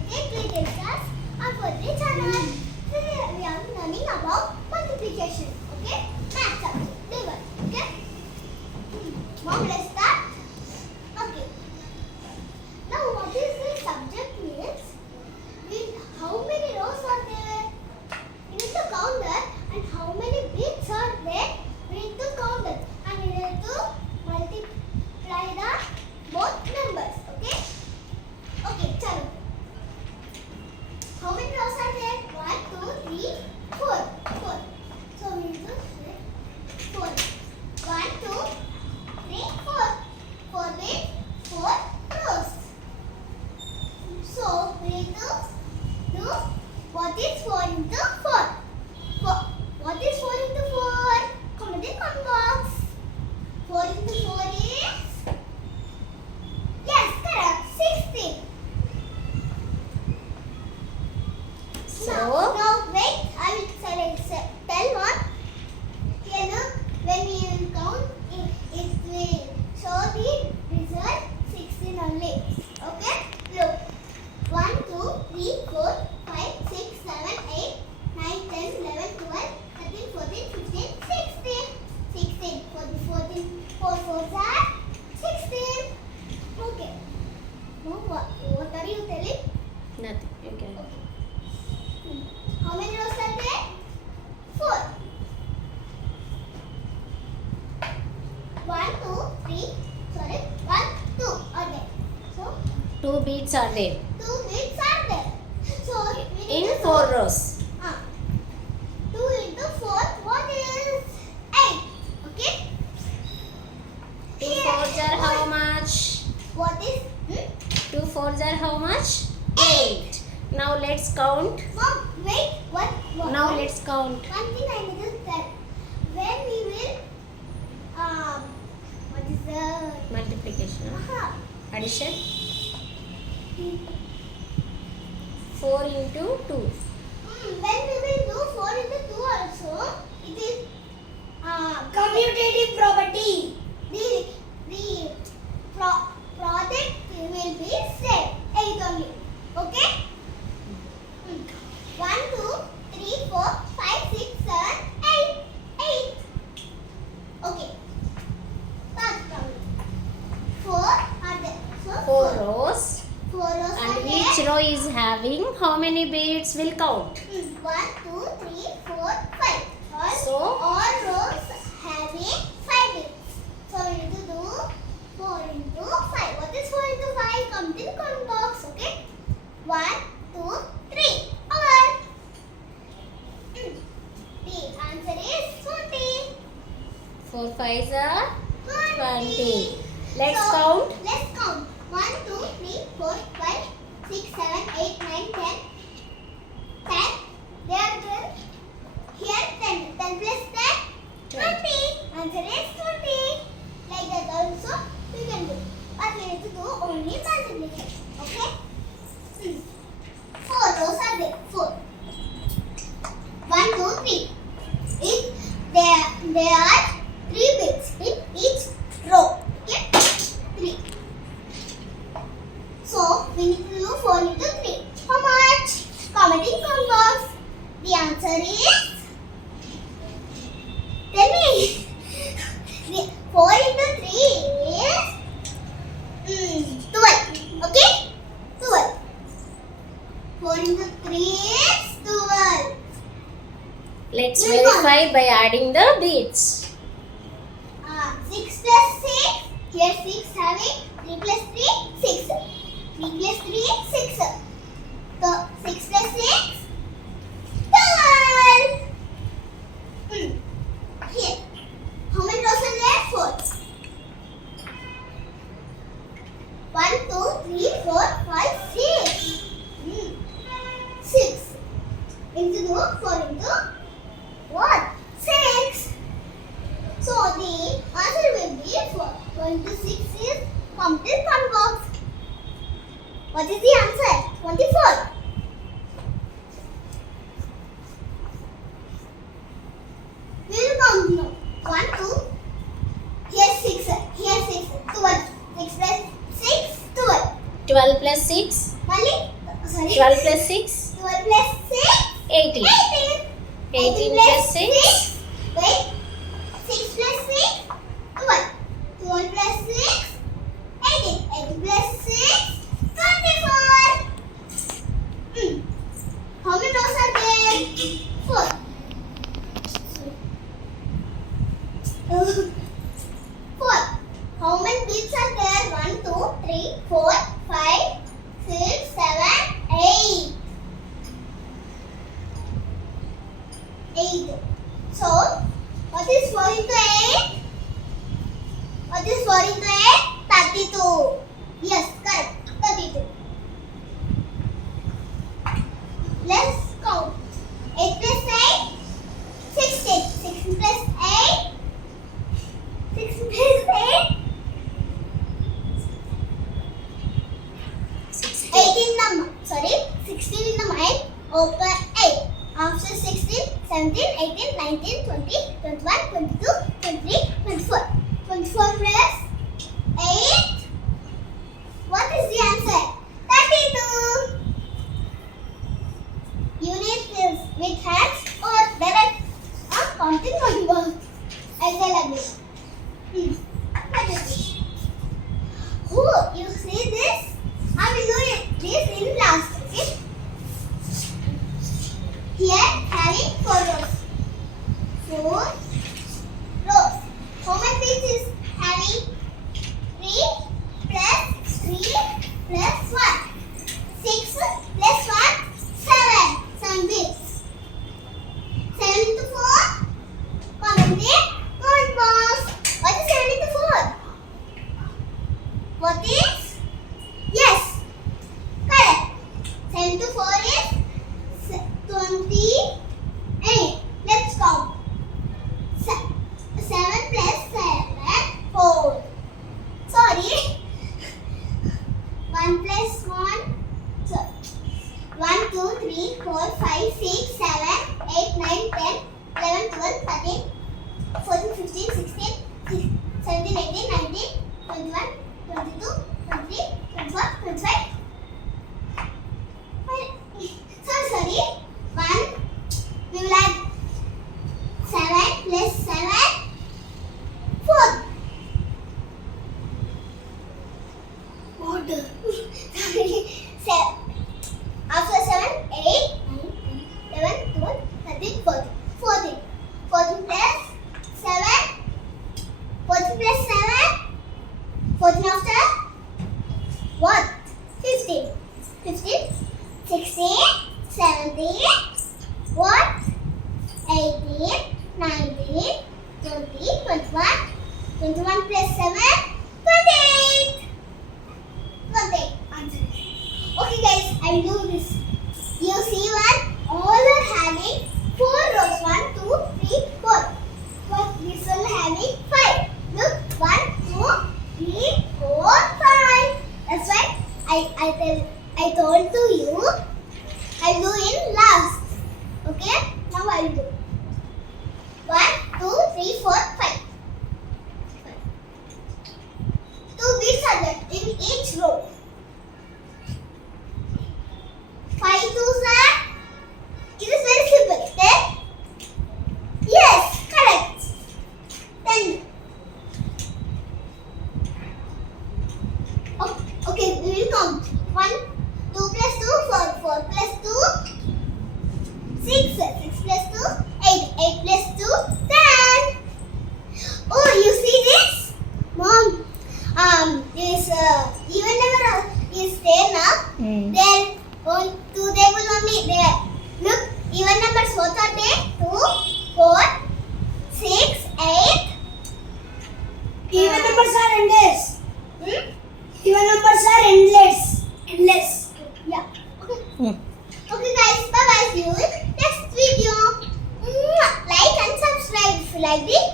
greetings class on for the channel. Today we are learning about multiplication. Okay, math subject level. Okay, now let's start. Okay, now what is the subject means? How many rows are there? We need to count that, and how many bits are there? We need to count that, and we need to multiply the both numbers. Okay. Okay, chalo. How many rows are there? 1, 2, 3, 4. 4. So we need to say 4. 1, 2, 3, 4. 4 means 4 rows. So we need to do what is 4 into 4? What is 4 into 4? Comment in comment box. 4 into 4 is? Yes, correct. 16. Now wait, I will tell one. Here look, when we will count, it will show the result 16 only. Okay, look. 1, 2, 3, 4, 5, 6, 7, 8, 9, 10, 11, 12, 13, 14, 15, 16. 16. For the 14, 4 4s are 16. Okay. Now what are you telling? Nothing. Okay. Okay. How many rows are there? 4. 1, 2, 3. Sorry. 1, 2 are there. So 2 beads are there 2 bits are there. So we need in to 4 rows. 2 into 4. What is 8? Okay. 2 4s are how much? What is? 2 4s are how much? 8. Now let's count. Mom, wait. What? Now let's count. One thing I need to tell. When we will, what is the? Multiplication. Aha. Addition. 4 into 2. When we will do 4 into 2 also, it is commutative property. The product will be same. 8 only. Okay? 1, 2, 3, 4, 5, 6, 7, 8. 8. Okay. Start counting. 4 are there. So 4 rows. 4 rows are And there. each row is having how many beads? Will count. 1, 2, 3, 4, 5. So All rows having 5 bits. So we need to do 4 into 5. What is 4 into 5? Comment in comment box. Okay. 1, 2, 3. Over. The answer is 40. 4 5s are 20. Let's So, count. Let's count. 1, 2, 3, 4, 5, 6, 7, 8, 9, 10. 10. There are 12. Here 10. 10 plus 10. 20. Answer is 20. Like that also we can do. But we need to do only multiplication. Okay? 4 rows are there. 4. 1, 2, 3. There are 3 bits in each row. Okay? 3. So we need to do 4 into 3. How much? Comment in comment box. The answer is. Tell me. 4 into 3 is 12. Okay? 12. 4 into 3 is 12. Let's We'll verify by adding the beads. 6 plus 6. Here 6 having 3 plus 3, 6. 3 plus 3, 6. So 6 plus 6, 12. Here. How many rows are there? 4. 1, 2, 3, 4, 5, 6. 6. Into 4 into what? 6. So the answer will be 4. 4 into 6 is complete comment box. What is the answer? 24. We will count now. 1, 2. Here 6. Here 6. 12. 6 plus 6, 12. 12 plus 6. Mali sorry. 12 plus 6? 12 plus 6? 18. 18 plus 6? Wait. 6 plus 6? What? 12 plus 6? 18. 18 plus 6? 24. How many rows are there? 4. 4. How many bits are there? 1, 2, 3, 4, 5, 6, 7, 8. 8. So, what is 4 into 8? What is 4 into 8? 32. Yes, correct. 32. Let's count. 8 plus 8? 16. 16 plus 8? 16 plus 8? 18 number. Sorry, 16 in the mind. Open 8. After 16, 17, 18, 19, 20, 21, 22, 23, 24. 24 plus 8. What is the answer? 32. You need this with hands or direct counting number. I'll tell again. 32. Oh, you see this? I will do this in last. Okay? Here having 4 rows. 4 rows. How many bits is having? 3 plus 3 plus 1. 6 plus 1, 7. 7 bits. 7 into 4. Comment the comment box. What is 7 into 4? What is? Yes. Correct. 7 into 4 is 28. Let's count. 7 plus 7, 4. Sorry. 1 plus 1. Sorry. 1, 2, 3, 4, 5, 6, 7, 8, 9, 10, 11, 12, 13, 14, 15, 16, 17, 18, 19, 21, 22, 23, 24, 25. Sorry. 1. We will add 7 plus 7. 4. What? Sorry. 7. After 7, 8, 9, 11, 12, 13, 14. 14. 14 plus 7. 14 plus 7. 14 after what? 15. 15. 16, 17, what? 18, 19, 20, 21, 21 plus 7, 28. 28. Answer. Okay guys, I will do this. You see one? All are having 4 rows. 1, 2, 3, 4. But this one having 5. Look, 1, 2, 3, 4, 5. That's why I told to you I'll do in last. Okay? Now I'll do 1, 2, 3, 4, 5. 2 bits are there in each row. 5 twos are. It is very simple. 10. Yes, correct. 10. Okay, we will count. 1, 2 plus 2, 4. 4 plus 2, 6. 6 plus 2, 8. 8 plus 2, 10. Oh, you see this? Mom, this even number is there now. There, they will only there. Look, even numbers what are there? 2, 4, 6, 8. Even numbers are endless. Even numbers are endless. Yeah. Okay. Okay guys, bye bye. See you in next video. Like and subscribe if you like this.